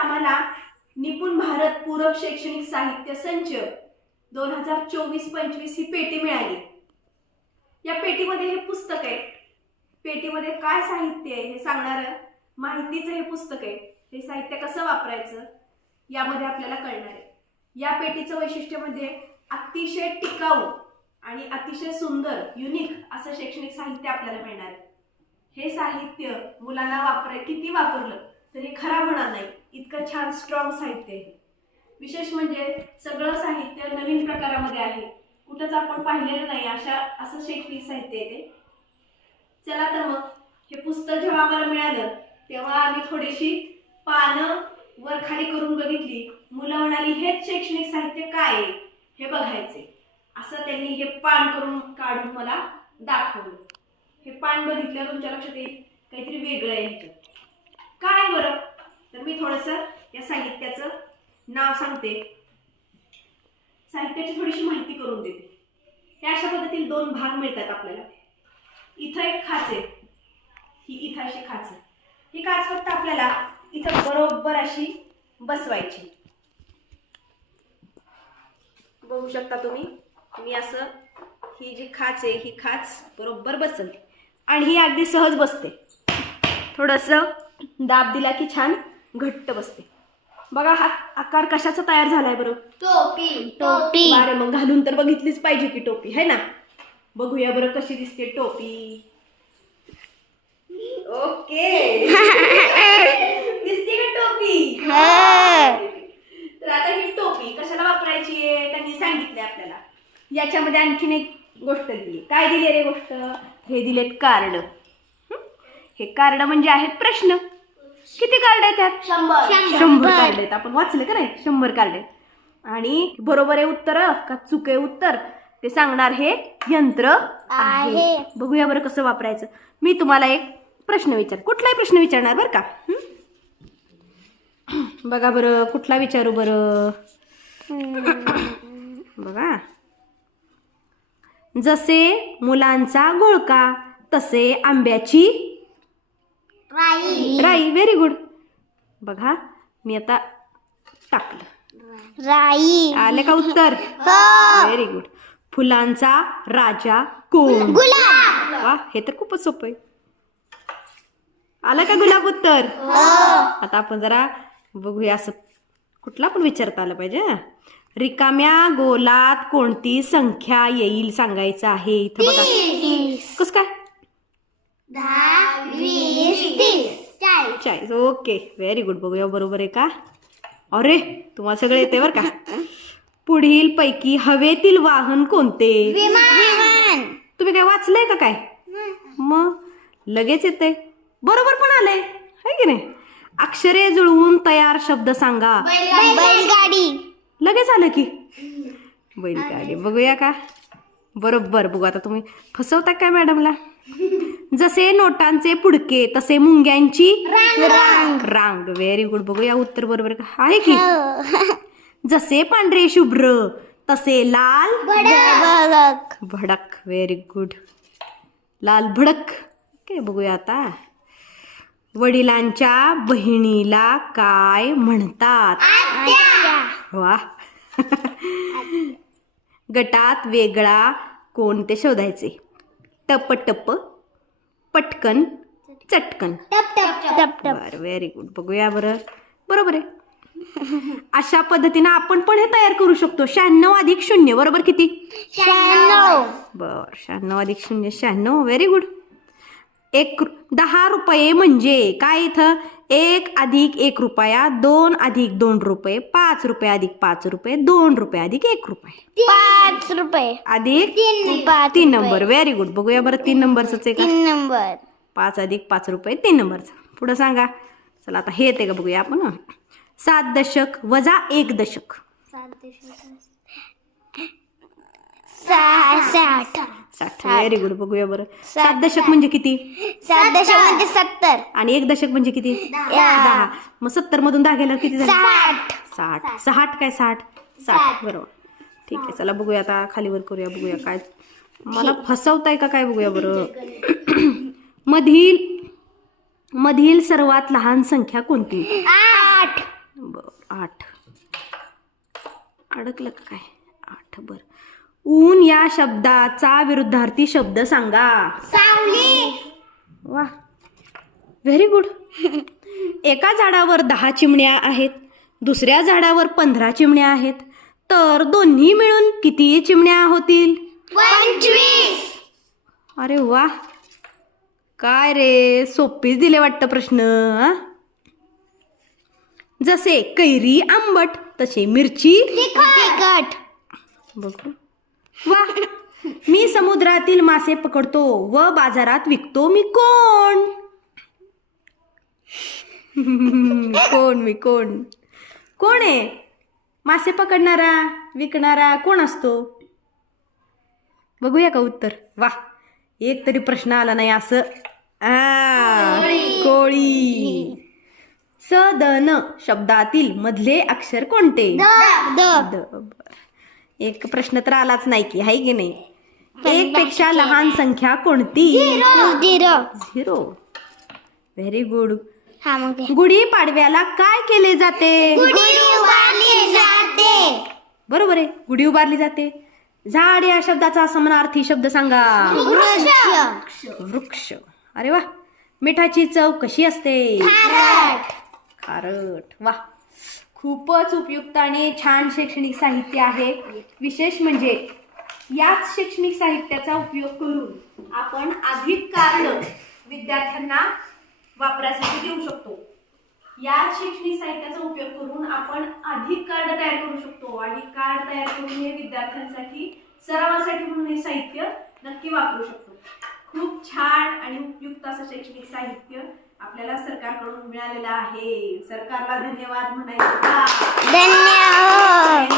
आम्हाला निपुण भारत पूरक शैक्षणिक साहित्य संच दोन हजार चोवीस पंचवीस ही पेटी मिळाली. या पेटीमध्ये हे पुस्तक आहे. पेटीमध्ये काय साहित्य आहे हे सांगणारं माहितीचं हे पुस्तक आहे. हे साहित्य कसं वापरायचं यामध्ये आपल्याला कळणार आहे. या पेटीचं वैशिष्ट्य म्हणजे अतिशय टिकाऊ आणि अतिशय सुंदर युनिक असं शैक्षणिक साहित्य आपल्याला मिळणार आहे. हे साहित्य मुलांना वापर किती वापरलं तरी खराब होणार नाही. इतकं छान स्ट्रॉंग साहित्य आहे. विशेष म्हणजे सगळं साहित्य नवीन प्रकारामध्ये आहे. कुठंच आपण पाहिलेलं नाही अशा असं शैक्षणिक साहित्य आहे ते. चला तर मग हे पुस्तक जेव्हा आम्हाला मिळालं तेव्हा आम्ही थोडीशी पानं वर खाली करून बघितली. मुलं म्हणाली हेच शैक्षणिक साहित्य काय आहे? हे बघायचे असं त्यांनी हे पान करून काढून मला दाखवलं. हे पान बघितल्यावर तुमच्या लक्षात येईल काहीतरी वेगळं आहे काय बरं? तर मी थोडंसं या साहित्याचं नाव सांगते. साहित्याची थोडीशी माहिती करून देते. त्या अशा पद्धतीने दोन भाग मिळतात आपल्याला. इथं एक खाच. आहे ही इथं अशी खाच. आहे ही काच फक्त आपल्याला इथं बरोबर अशी बसवायची. बघू शकता तुम्ही मी असं ही जी खाच आहे ही खाच बरोबर बसल आणि ही अगदी सहज बसते. थोडंसं दाब दिला की छान घट्ट बसते. बघा हा आकार कशाचा तयार झालाय बरं? टोपी. टोपी. अरे मग घालून तर बघितलीच पाहिजे की टोपी है ना? बघूया बरं कशी दिसते टोपी. ओके. दिसते का टोपी? तर आता ही टोपी कशाला वापरायची आहे? त्यांनी सांगितले आपल्याला. याच्यामध्ये आणखीन एक गोष्ट दिली. काय दिली रे गोष्ट? हे दिलेत कार्ड. हे कार्ड म्हणजे आहेत प्रश्न. किती कार्ड आहेत त्यात शंभर. शंभर कार्ड आहेत. आपण वाचले का नाही? शंभर कार्ड आहेत. आणि बरोबर आहे उत्तर का चुक आहे उत्तर? ते सांगणार हे यंत्र आहे. बघूया बरं कसं वापरायचं. मी तुम्हाला एक प्रश्न विचार कुठलाही प्रश्न विचारणार बरं का? हं? बघा बरं कुठला विचारू बरं? बघा. जसे मुलांचा घोळका तसे आंब्याची राई. राई व्हेरी गुड बघा मी आता टाकलं. राई. आलं का उत्तर? हो. व्हेरी गुड फुलांचा राजा कोण? गुलाब. वा हे तर खूपच सोपं आहे. आलं का गुलाब उत्तर? आता आपण जरा बघूया असं कुठला पण विचारता आलं पाहिजे हं? रिकाम्या गोलात कोणती संख्या येईल सांगायचं आहे? इथं बघा. कस काय? चाळीस ओके व्हेरी गुड बघूया बरोबर आहे का? अरे तुम्हाला सगळं येते बरं का? पुढील पैकी हवेतील वाहन कोणते? विमान. तुम्ही काय वाचलंय का काय? मग लगेच येते बरोबर पण आलंय है की नाही? अक्षरे जुळवून तयार शब्द सांगा. बैलगाडी. लगेच आलं की? बैलगाडी. बघूया का? बरोबर बघू आता तुम्ही फसवता काय मॅडमला? जसे नोटांचे पुडके तसे मुंग्यांची रांग. रांग. व्हेरी गुड बघूया उत्तर बरोबर आहे की? जसे पांढरे शुभ्र तसे लाल भडक. भडक. व्हेरी गुड लाल भडक. ओके बघूया आता. वडिलांच्या बहिणीला काय म्हणतात? वा. गटात वेगळा कोण ते शोधायचे? टप टप पटकन चटकन. टप टप टप बरं व्हेरी गुड बघूया बरं. बरोबर आहे. अशा पद्धतीनं आपण पण हे तयार करू शकतो. शहाण्णव अधिक शून्य बरोबर किती? शहाण्णव. बर शहाण्णव अधिक शून्य शहाण्णव. व्हेरी गुड एक दहा रुपये म्हणजे काय इथं? एक अधिक एक रुपया दोन अधिक दोन रुपये पाच रुपये अधिक पाच रुपये दोन रुपये अधिक एक रुपये. पाच रुपये. अधिक तीन. नंबर व्हेरी गुड बघूया बरं तीन नंबरच आहे का? तीन नंबर पाच अधिक पाच रुपये तीन नंबरचा पुढं सांगा. चला आता हे येते का बघूया आपण? सात दशक वजा एक दशक. सहा साठ. साठ. व्हेरी गुड बघूया बरं. सात दशक म्हणजे किती? सात दशक म्हणजे सत्तर. आणि एक दशक म्हणजे किती? दहा. मग सत्तर मधून दहा गेल्यावर किती झाले? साठ. साठ. साठ. काय साठ? साठ. बरोबर. ठीक आहे. चला बघूया आता खालीवर करूया बघूया काय. मला फसवताय का काय बघूया बरं? मधील मधील सर्वात लहान संख्या कोणती? आठ. बर. आठ. अडकलं का काय? आठ. बर. ऊन या शब्दाचा विरुद्धार्थी शब्द सांगा. सावली. वा. व्हेरी गुड एका झाडावर दहा चिमण्या आहेत दुसऱ्या झाडावर पंधरा चिमण्या आहेत तर दोन्ही मिळून किती चिमण्या होतील? पंचवीस. अरे वा. काय रे सोपीच दिले वाटतं प्रश्न? जसे कैरी आंबट तसे मिरची. तिखट. बघू. वा मी समुद्रातील मासे पकडतो व बाजारात विकतो. मी कोण? कोण मी कोण? कोण आहे? मासे पकडणारा विकणारा कोण असतो? बघूया का उत्तर? वा एक तरी प्रश्न आला नाही असं. आ, कोळी. स द न शब्दातील मधले अक्षर कोणते? द. द बर. एक प्रश्न तर आलाच नाही की हाय की नाही? एक पेक्षा लहान संख्या कोणती? झिरो. व्हेरी गुड हा. गुढी पाडव्याला काय केले जाते? गुढी उभारली जाते. बरोबर आहे. गुढी उभारली जाते. झाड या शब्दाचा समानार्थी शब्द सांगा. वृक्ष. वृक्ष. अरे वा. मिठाची चव कशी असते? खारट. खारट. वा. खूपच उपयुक्त आणि छान शैक्षणिक साहित्य आहे. विशेष म्हणजे याच शैक्षणिक साहित्याचा उपयोग करून आपण अधिक कार्ड विद्यार्थ्यांना वापरासाठी देऊ शकतो. या शैक्षणिक साहित्याचा उपयोग करून आपण अधिक कार्ड तयार करू शकतो आणि कार्ड तयार करून हे विद्यार्थ्यांसाठी सरावासाठी म्हणून हे साहित्य नक्की वापरू शकतो. खूप छान आणि उपयुक्त असं शैक्षणिक साहित्य आपल्याला सरकारकडून मिळालेला आहे. सरकारला धन्यवाद म्हणायचं धन्यवाद